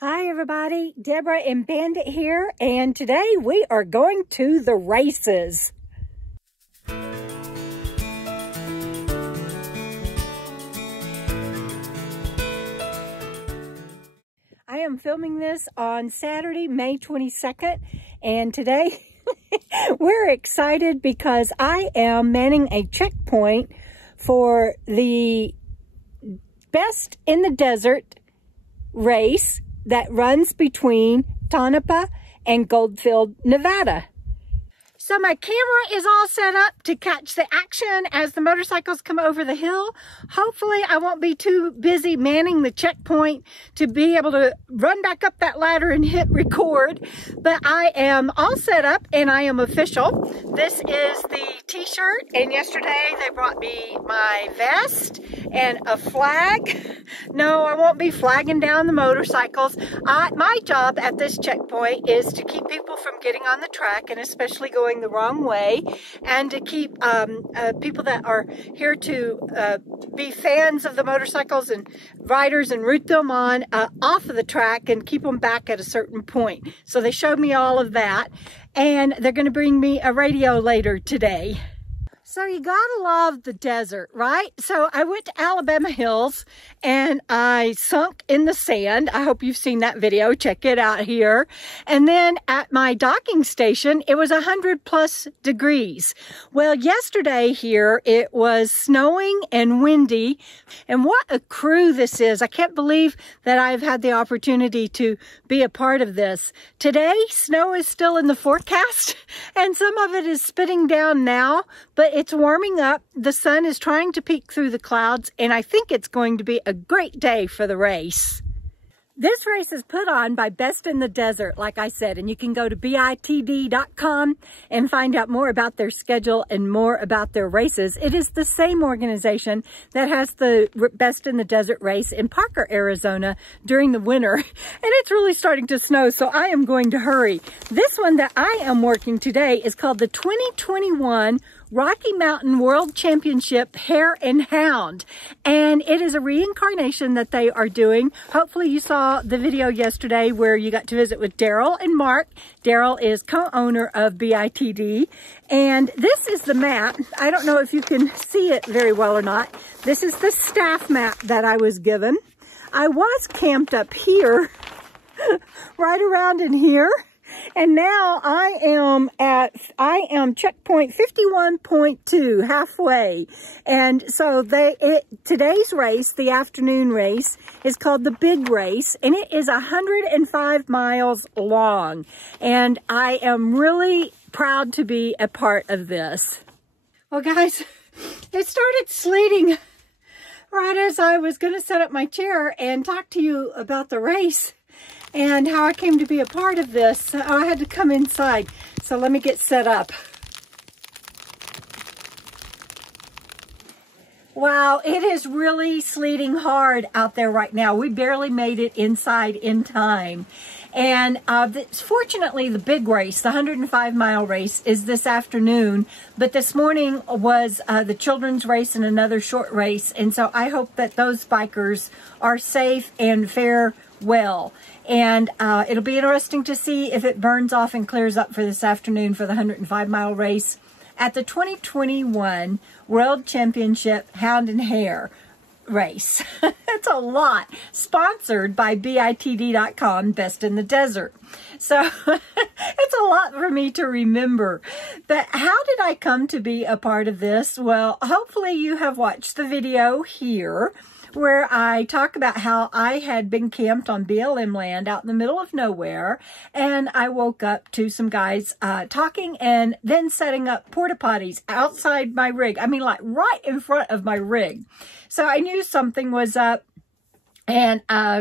Hi everybody, Debra and Bandit here, and today we are going to the races. I am filming this on Saturday, May 22nd, and today we're excited because I am manning a checkpoint for the Best in the Desert race that runs between Tonopah and Goldfield, Nevada. So my camera is all set up to catch the action as the motorcycles come over the hill. Hopefully I won't be too busy manning the checkpoint to be able to run back up that ladder and hit record. But I am all set up and I am official. This is the t-shirt, and yesterday they brought me my vest and a flag. No, I won't be flagging down the motorcycles. My job at this checkpoint is to keep people from getting on the track, and especially going the wrong way, and to keep people that are here to be fans of the motorcycles and riders and root them on off of the track and keep them back at a certain point. So they showed me all of that, and they're going to bring me a radio later today. So you gotta love the desert, right? So I went to Alabama Hills and I sunk in the sand. I hope you've seen that video. Check it out here. And then at my docking station, it was 100+ degrees. Well, yesterday here, it was snowing and windy. And what a crew this is. I can't believe that I've had the opportunity to be a part of this. Today, snow is still in the forecast and some of it is spitting down now, but it's warming up. The sun is trying to peek through the clouds, and I think it's going to be a great day for the race. This race is put on by Best in the Desert, like I said, and you can go to bitd.com and find out more about their schedule and more about their races. It is the same organization that has the Best in the Desert race in Parker, Arizona during the winter, and it's really starting to snow, so I am going to hurry. This one that I am working today is called the 2021 Rocky Mountain World Championship Hare and Hound, and it is a reincarnation that they are doing. Hopefully you saw the video yesterday where you got to visit with Daryl and Mark. Daryl is co-owner of BITD, and this is the map. I don't know if you can see it very well or not. This is the staff map that I was given. I was camped up here, right around in here. And now I am checkpoint 51.2, halfway. And so today's race, the afternoon race, is called the Big Race, and it is 105 miles long. And I am really proud to be a part of this. Well, guys, it started sleeting right as I was going to set up my chair and talk to you about the race and how I came to be a part of this. So I had to come inside. So let me get set up. Wow, it is really sleeting hard out there right now. We barely made it inside in time. And fortunately, the big race, the 105-mile race, is this afternoon. But this morning was the children's race and another short race. And so I hope that those bikers are safe and fare well. And it'll be interesting to see if it burns off and clears up for this afternoon for the 105-mile race at the 2021 World Championship Hound and Hare race. It's a lot. Sponsored by bitd.com, Best in the Desert. So it's a lot for me to remember. But how did I come to be a part of this? Well, hopefully you have watched the video here where I talk about how I had been camped on BLM land out in the middle of nowhere, and I woke up to some guys talking and then setting up porta potties outside my rig. I mean, like right in front of my rig. So I knew something was up, and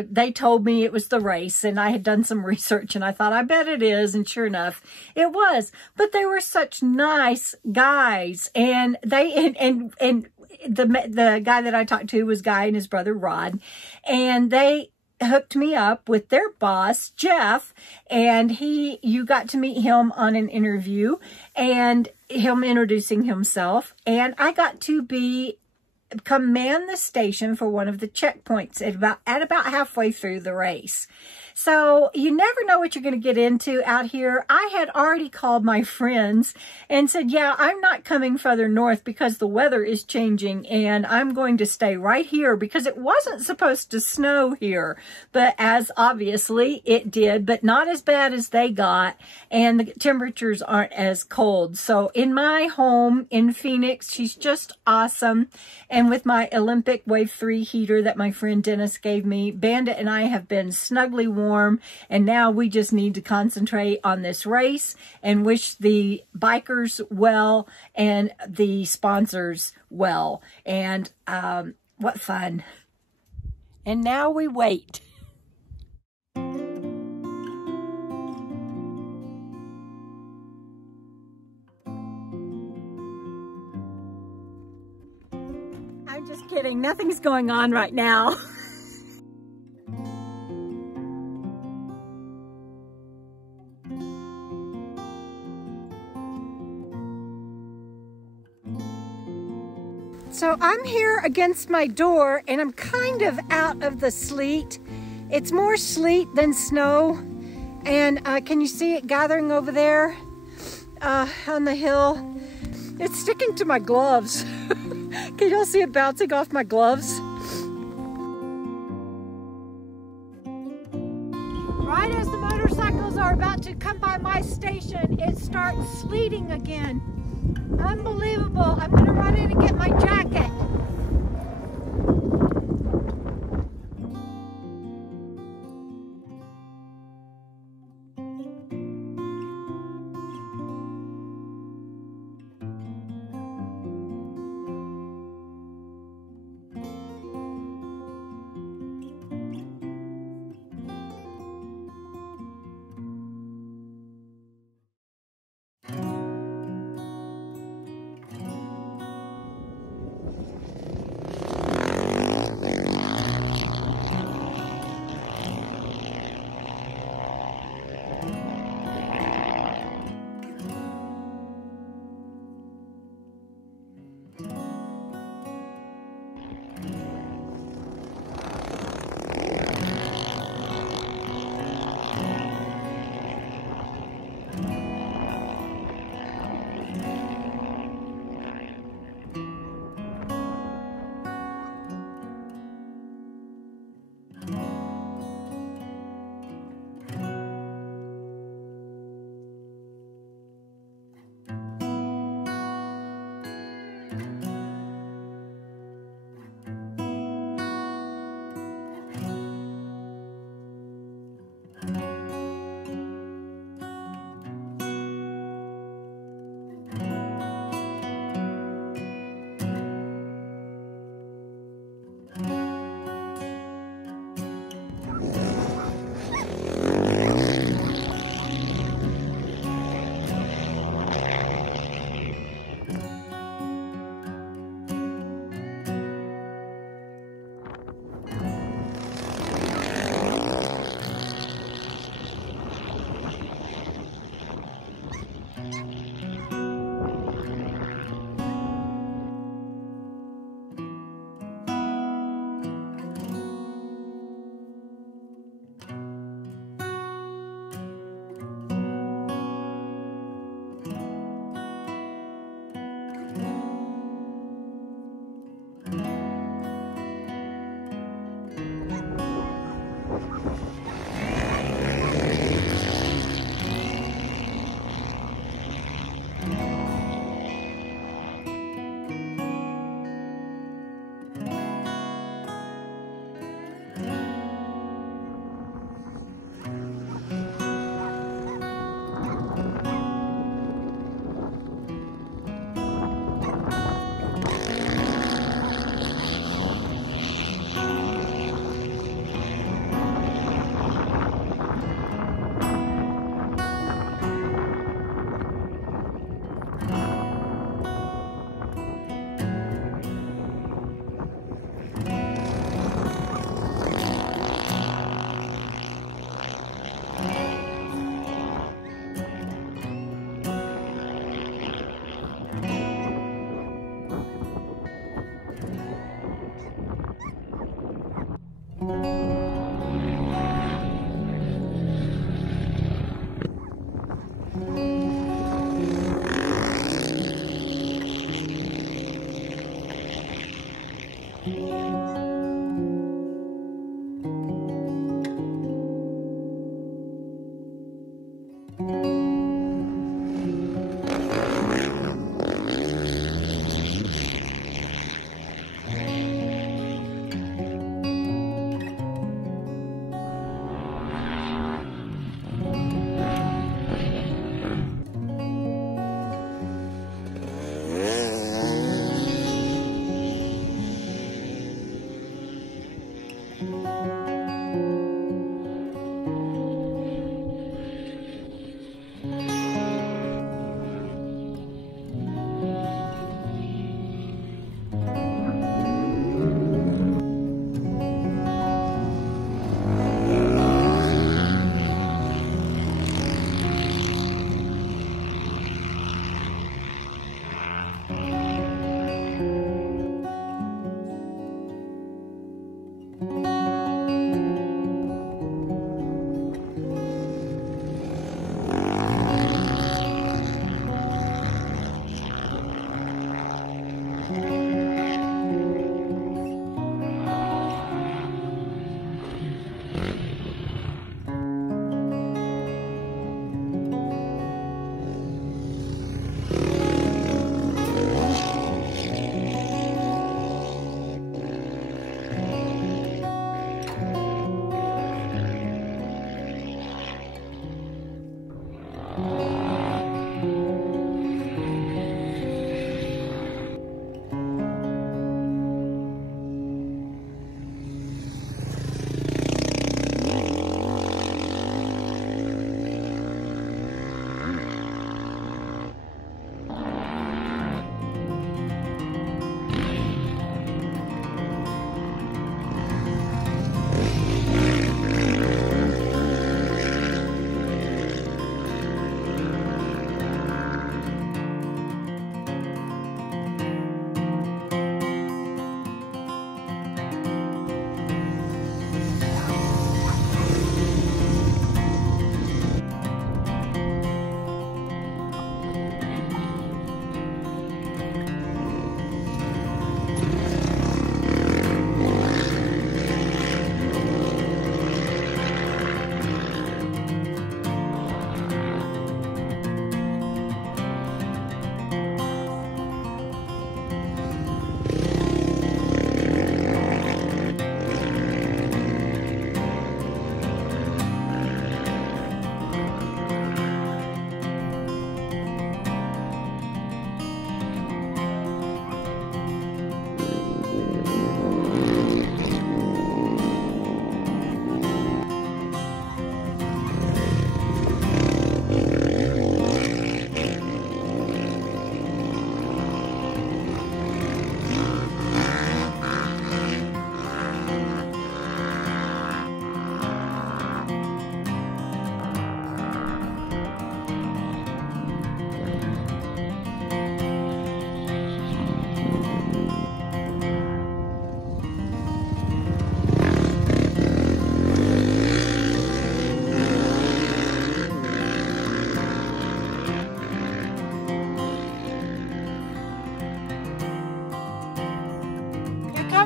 they told me it was the race, and I had done some research, and I thought, I bet it is, and sure enough, it was. But they were such nice guys, and they the guy that I talked to was Guy and his brother Rod, and they hooked me up with their boss, Jeff, and you got to meet him on an interview and him introducing himself, and I got to be come man the station for one of the checkpoints at about halfway through the race. So you never know what you're going to get into out here. I had already called my friends and said, yeah, I'm not coming further north because the weather is changing and I'm going to stay right here because it wasn't supposed to snow here. But as obviously it did, but not as bad as they got, and the temperatures aren't as cold. So in my home in Phoenix, she's just awesome. And with my Olympic Wave 3 heater that my friend Dennis gave me, Bandit and I have been snugly warm. And now we just need to concentrate on this race and wish the bikers well and the sponsors well. And what fun. And now we wait. I'm just kidding. Nothing's going on right now. So I'm here against my door and I'm kind of out of the sleet. It's more sleet than snow. And can you see it gathering over there on the hill? It's sticking to my gloves. Can y'all see it bouncing off my gloves? Right as the motorcycles are about to come by my station, it starts sleeting again. Unbelievable. I'm going to run in and get my jacket.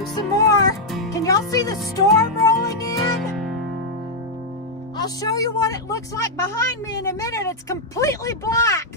Some more. Can y'all see the storm rolling in? I'll show you what it looks like behind me in a minute. It's completely black.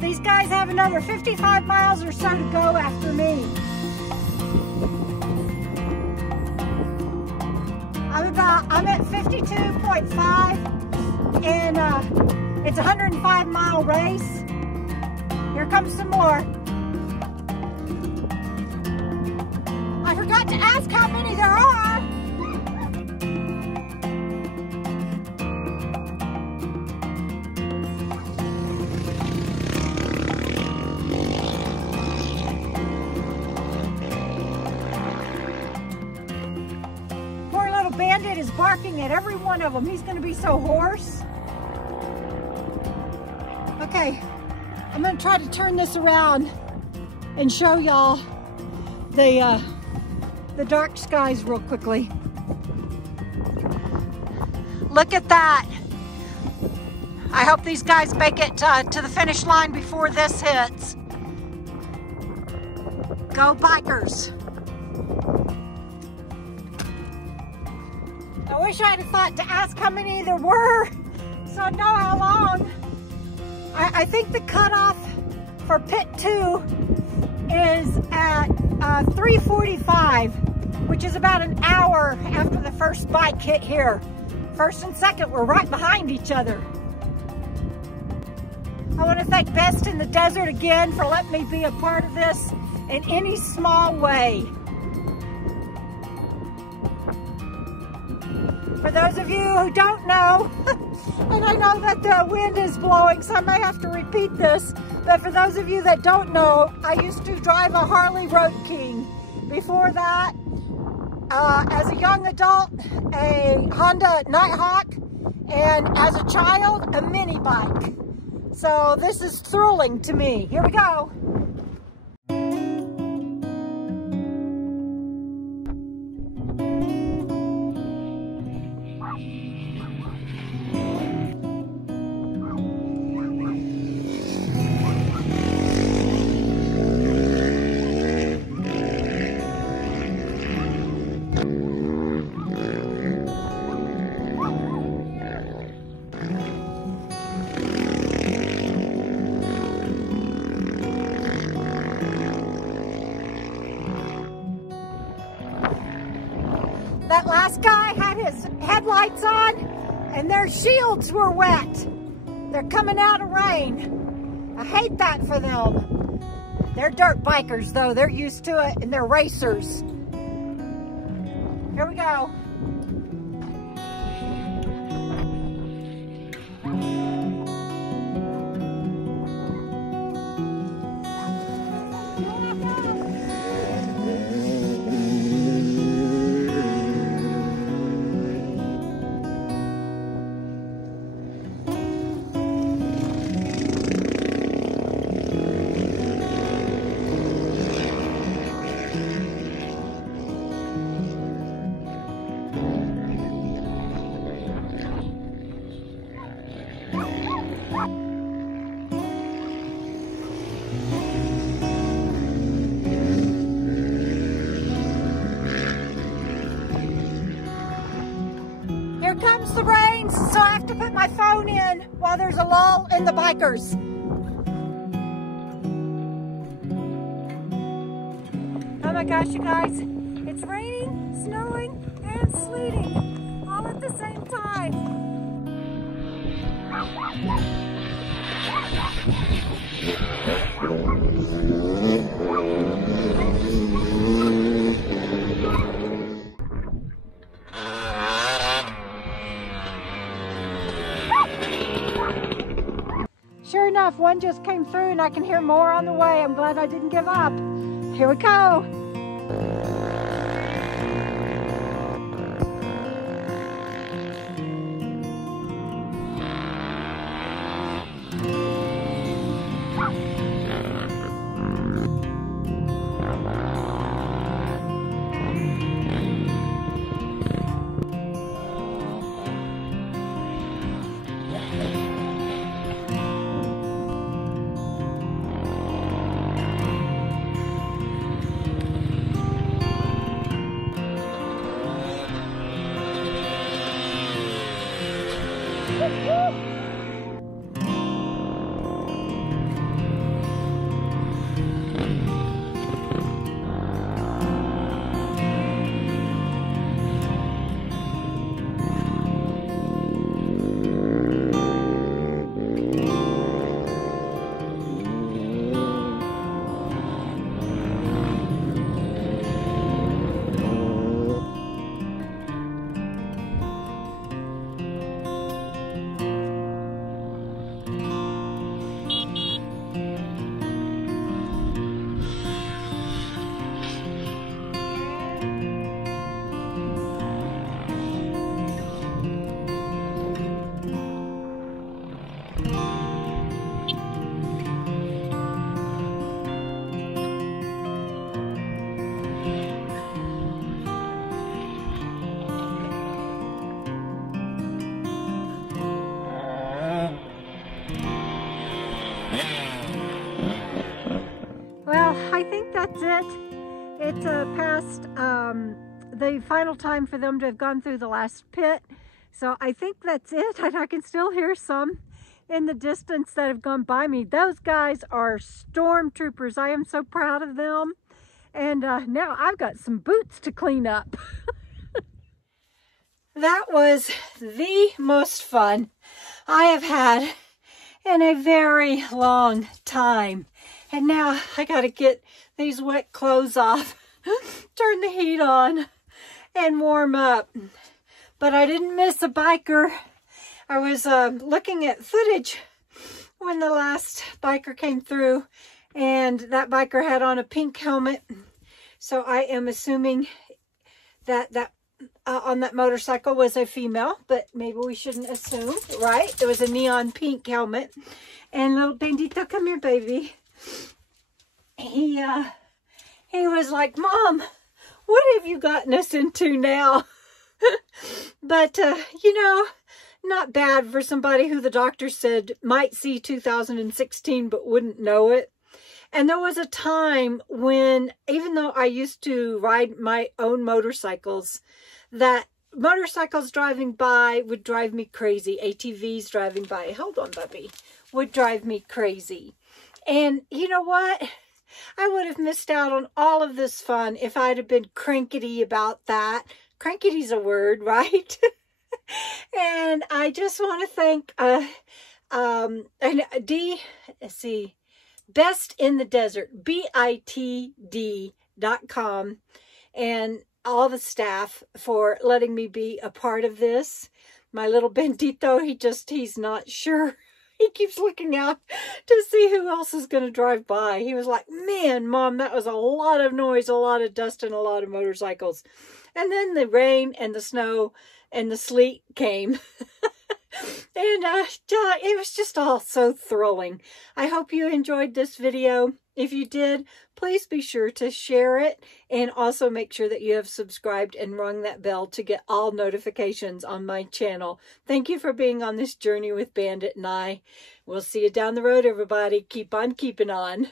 These guys have another 55 miles or so to go after me. I'm at 52.5 and it's a 105-mile race. Here comes some more. I forgot to ask how many there are. Bandit is barking at every one of them. He's going to be so hoarse. Okay, I'm going to try to turn this around and show y'all the dark skies real quickly. Look at that. I hope these guys make it to the finish line before this hits. Go bikers. I wish I'd have thought to ask how many there were, so I'd know how long. I think the cutoff for pit 2 is at 3:45, which is about an hour after the first bike hit here. First and second were right behind each other. I want to thank Best in the Desert again for letting me be a part of this in any small way. For those of you who don't know, and I know that the wind is blowing, so I may have to repeat this, but for those of you that don't know, I used to drive a Harley Road King. Before that, as a young adult, a Honda Nighthawk, and as a child, a mini bike. So this is thrilling to me. Here we go. his headlights on and their shields were wet. They're coming out of rain. I hate that for them. They're dirt bikers though. They're used to it and they're racers. Here we go. Here comes the rain, so I have to put my phone in while there's a lull in the bikers. Oh my gosh, you guys, it's raining, snowing, and sleeting all at the same time. Sure enough, one just came through and I can hear more on the way. I'm glad I didn't give up. Here we go. I think that's it. It's past the final time for them to have gone through the last pit. So I think that's it. And I can still hear some in the distance that have gone by me. Those guys are stormtroopers. I am so proud of them. And now I've got some boots to clean up. That was the most fun I have had in a very long time. And now I got to get these wet clothes off, turn the heat on, and warm up. But I didn't miss a biker. I was looking at footage when the last biker came through, and that biker had on a pink helmet. So I am assuming that on that motorcycle was a female, but maybe we shouldn't assume, right? It was a neon pink helmet. And little Bandito, come here, baby. He was like, Mom, what have you gotten us into now? But, you know, not bad for somebody who the doctor said might see 2016 but wouldn't know it. And there was a time when, even though I used to ride my own motorcycles, that motorcycles driving by would drive me crazy. ATVs driving by, hold on, Bubby, would drive me crazy. And you know what? I would have missed out on all of this fun if I'd have been crankety about that crankity's a word, right? And I just want to thank let's see, Best in the Desert, BITD.com, and all the staff for letting me be a part of this. My little Bendito, he's not sure. He keeps looking out to see who else is going to drive by. He was like, man, Mom, that was a lot of noise, a lot of dust, and a lot of motorcycles. And then the rain and the snow and the sleet came. And it was just all so thrilling. I hope you enjoyed this video. If you did, please be sure to share it, and also make sure that you have subscribed and rung that bell to get all notifications on my channel. Thank you for being on this journey with Bandit and I. We'll see you down the road, everybody. Keep on keeping on.